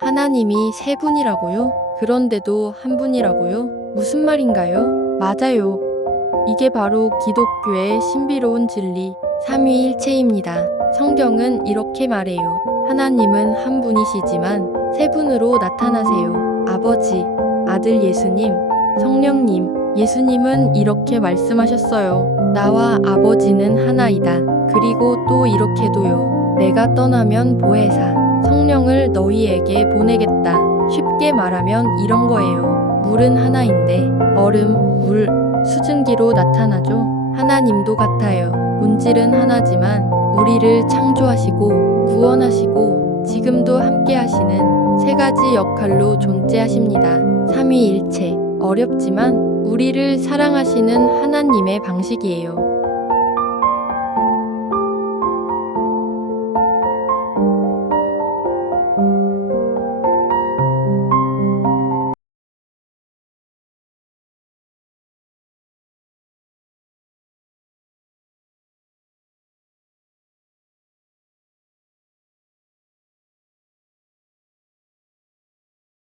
하나님이 세 분이라고요? 그런데도 한 분이라고요? 무슨 말인가요? 맞아요. 이게 바로 기독교의 신비로운 진리, 삼위일체입니다. 성경은 이렇게 말해요. 하나님은 한 분이시지만 세 분으로 나타나세요. 아버지, 아들 예수님, 성령님. 예수님은 이렇게 말씀하셨어요. 나와 아버지는 하나이다. 그리고 또 이렇게도요. 내가 떠나면 보혜사, 성령을 너희에게 보내겠다. 쉽게 말하면 이런 거예요. 물은 하나인데 얼음, 물, 수증기로 나타나죠. 하나님도 같아요. 본질은 하나지만 우리를 창조하시고 구원하시고 지금도 함께 하시는 세 가지 역할로 존재하십니다. 삼위일체. 어렵지만 우리를 사랑하시는 하나님의 방식이에요.